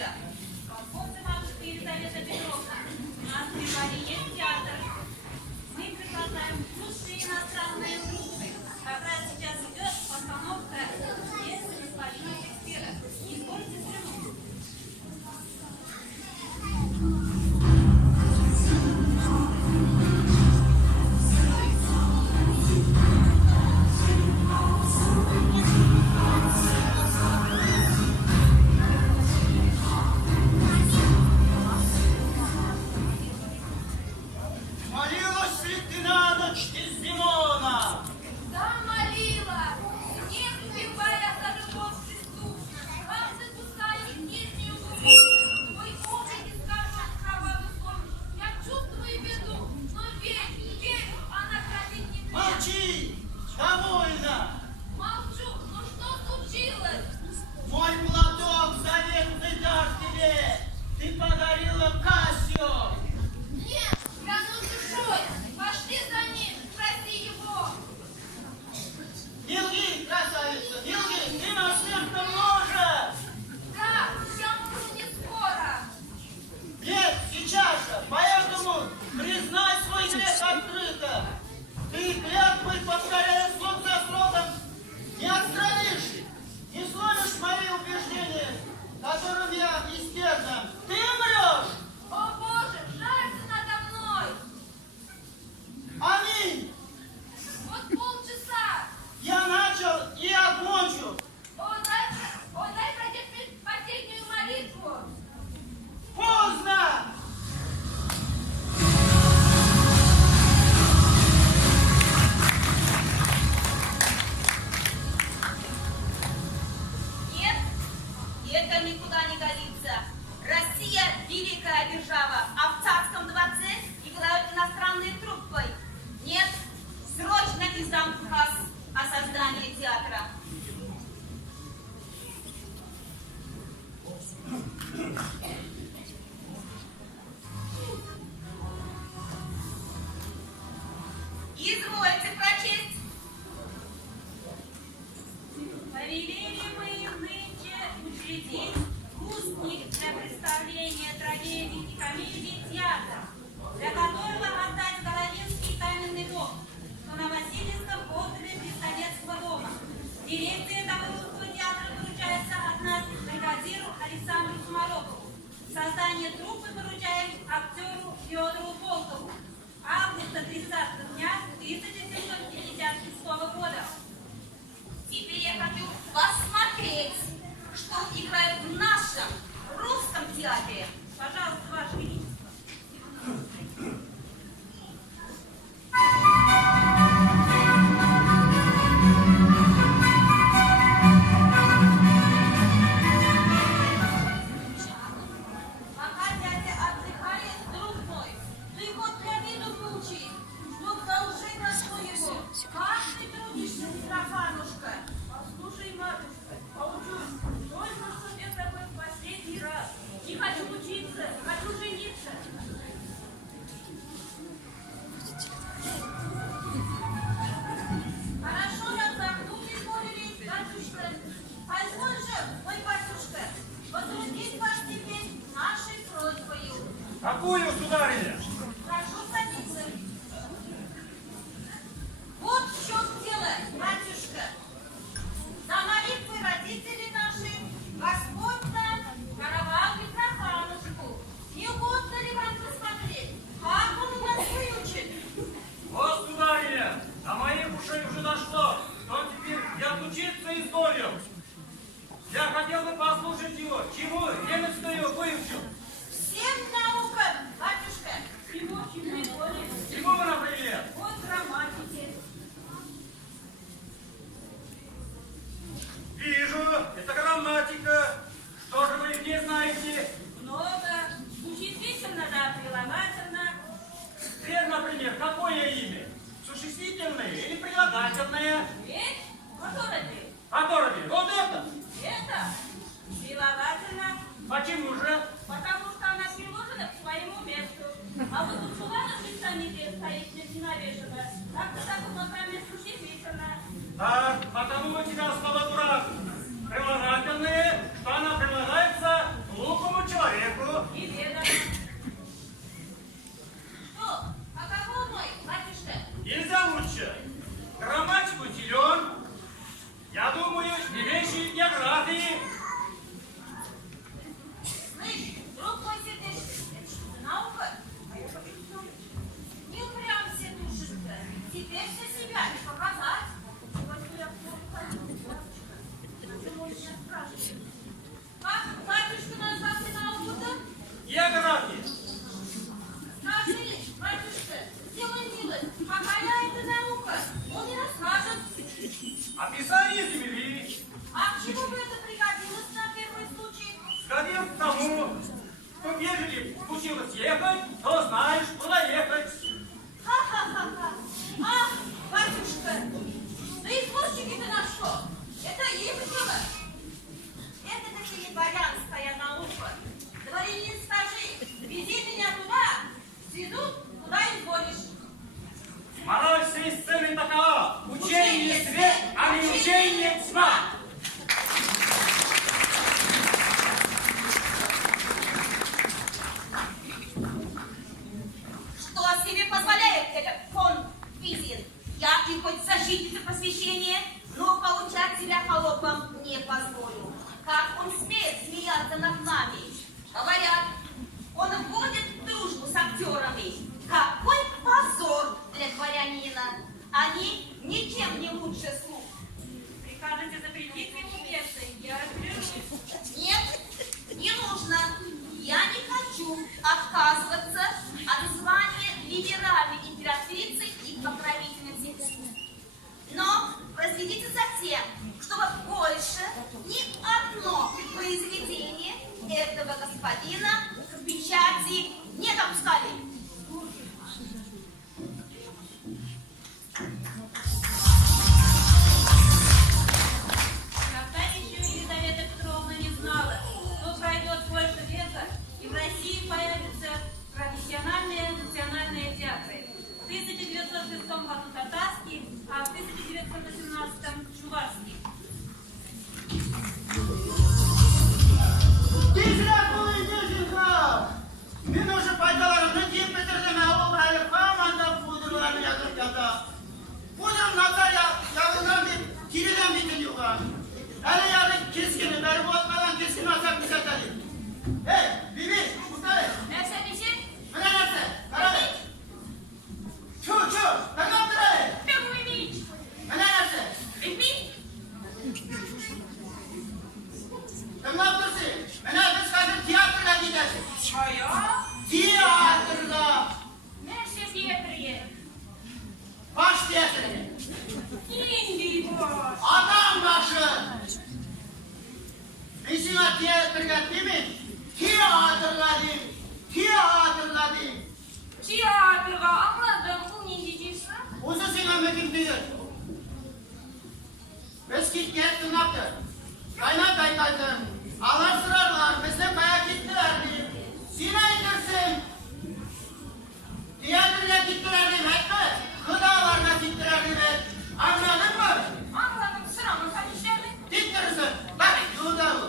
Ильича. Колхозы матушка Елизавета Петровна. У нас в Привале есть театр. Мы приглашаем лучшие иностранные группы. Как раз сейчас идет постановка пьесы господина Шекспира. Извольте взглянуть. Молилась ли ты на ночь, Дездемона? Да, молила, не вбивая за любовь Христу, как ты пускаешь нижнюю губу, твой облик искажен кровавый сон. Я чувствую беду, но верь, она грозит не мне. Молчи! Довольно! Молчу, но что случилось? Мой платок заветный дар тебе! Ты подарила Кассию! Нет, я ну чужой, пошли за ним, спроси его. Не лги, красавица, не лги! Ты на смертном ложе! Да, я умру не скоро. Нет, сейчас же! Поэтому признай свой грех открыто! Ты клятвой, повторяя слог за слогом, не отстранишь, не сломишь мои убеждения, которым я истерзан. Ты умрешь! О Боже, жалься надо мной. Аминь! Вот полчаса. Я начал и окончу. О, дай пройдет последнюю молитву. Поздно! Нет, это никуда не годится. Россия – великая держава, а в царском дворце играют иностранные труппы. Нет, срочно издам указ о создании театра. Извольте прочесть. Повелели мы нынче учредить вустник для представления трагедий и комедий театра, для которого отдать Головинский каменный дом, что на Васильевском острове Пистолетского дома. Дирекция Добровского театра поручается от нас бригадиру Александру Сумарокову. Создание труппы поручаем актеру Федору Волкову. Августа 30 дня 1756 года. Теперь я хочу посмотреть, что играют в нашем русском театре. Пожалуйста, Ваше Величество. Пока дядя отдыхает, друг мой, ты вот для виду мучай, чтоб должи прошло его. Как ты трудишься, Митрофанушка? Послушай, матушка, поучусь. Только что я с тобой в последний раз. Не хочу учиться, хочу жениться. Хорошо разогнули, Борис, батюшка. Позволь же, мой батюшка, потрудить вас теперь нашей просьбою. Какую, сударыня? Прошу садиться. Вот в чем дело, батюшка. За молитвы родителей наших Господь нам даровал Митрофанушку. Не угодно ли вам посмотреть, как он у нас выучен? Вот, сударыня, на моих ушей уже дошло, что теперь я учиться историю. Я хотел бы послушать его, чему немецкую выучил. Всем наукам, батюшка. Чего, Чему вы, например? вот грамматики. Вижу, это грамматика. Что же вы не знаете? Много. Существительно, да, прилагательно. Теперь, например, какое имя? Существительное или прилагательное? Ведь, которое ты? Которое? Вот это. Это прилагательно, Почему же? потому что она приложена к своему месту. А вот у чулана представитель стоит не навешено. Так-то так у нас существительно. Так, потому у тебя слово дурак. Прилагательное, что она прилагается к глупому хочу отказываться от звания либеральной императрицы и покровительницы искусств. Но проследите за тем, чтобы больше ни одно произведение этого господина к печати не допускали. Когда еще Елизавета Петровна не знала, что пройдет больше века, и в России появятся профессиональные национальные театры. В 1906 году татарский, а в 1918 чувашский. Tezler bulunca kal. Мен уже пайдаларымны киіп бітірдім, ауыл әлі қаманда пудырларын ятып жата. Пудрым назар яғынан бет, киреден бетін юған. Әлі яғы кескені, бәрі болатмадан кескені асап бісетеді. Ей, биби, ұстары. Нәрсе бешен? Міне нәрсе, қарады. Çu, takam dırayı. Ben bu emeği. Mene нәрсе. Emeği. Tımlap dursun. Mene biz kadın tiyatroya gidesin. Çaya. Tiyatroda. Нәрсе театры. Baş tiyatro. Нендей бар? Adam başı. Mesela tiyatroya değil mi? Tiyatroladın. Театрға anladım. Bu ne diyeceksin? Осы сен өмекін дейді. Біз кеткен тыңапты. Қайнат айтайдың. Алар сұрарлар, біздің қая кеттілер дейм. Сен айтырсың. Театрға кеттілер дейм, әйтті. Қыдаларға кеттілер дейм. Anladın mı? Anladım. Sıramın kardeşlerini. Diktirsin. Bak, yolda bu.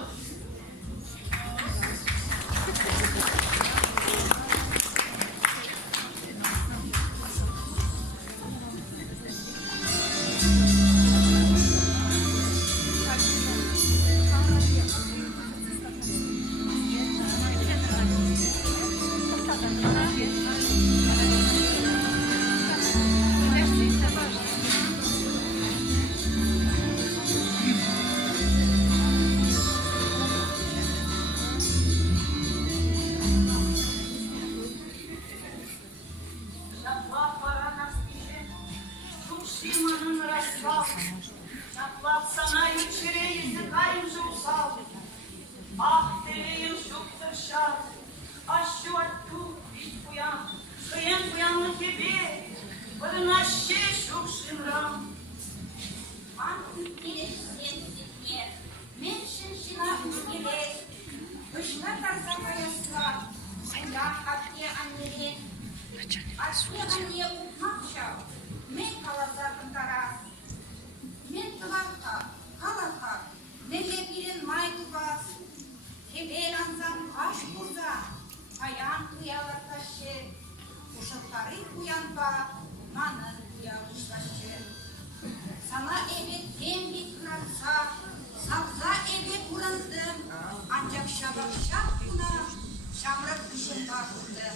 Наплав санаю черею, зеркаем же усал. Ах, телею жук дышал, а що тут від пуян, стоєм пуян на тебе, поднаще шукшим рам. Антын келеш сен меншін жинап келеш, ұшна тарса баясла, аяқ атке аннере, атке анне ұтмақша, мен қаласа күнтара, мен тұлаққа, қалақа, неге бірін майтуға, тебел ансам қаш бұрза, аян қиялар ташы, ұшықтары қуянба, манын қиялышташы. Sana evet demlik kıratsa, sabza eve kuruldım, ancak şabak şap buna, şamrak kışın bakıldı.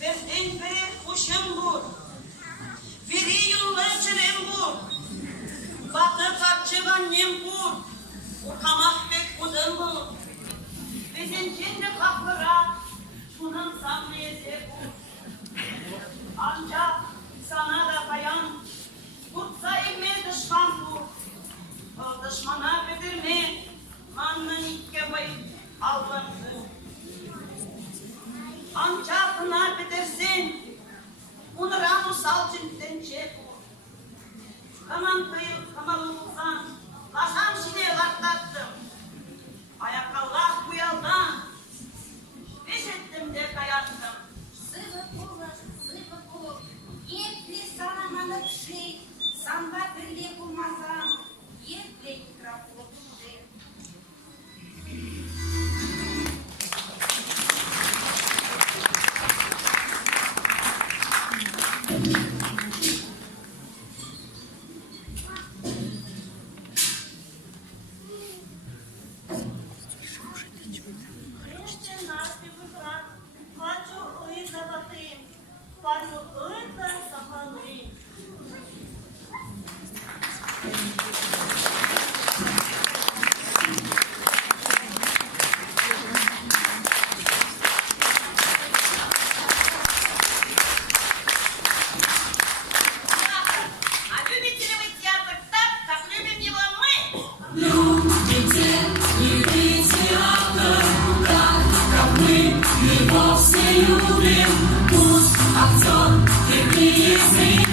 Verdin beri kuşum bu, veri yıllıcırım bu, batı kapçıvan nem bu, ukamak pek kudum bu, bizim kendi kapıra, şunun samliyeti bu. Ancak sana da bayan, Kutsa ilme düşman bu. O düşmana bildirme, manın ikke bayıp aldandı. Ancak pınar bitirsin, unuran usal cintten çek bu. Kaman kıyıp kamalı bulsan, laşam şine laktattım. Ayakallah bu yaldan, peş ettim de kayattım. Sıvı yepli sana manıkşı, sanda birlik olmazsan, yepli kraplıkşı. любим, пусть акцент, ты сны.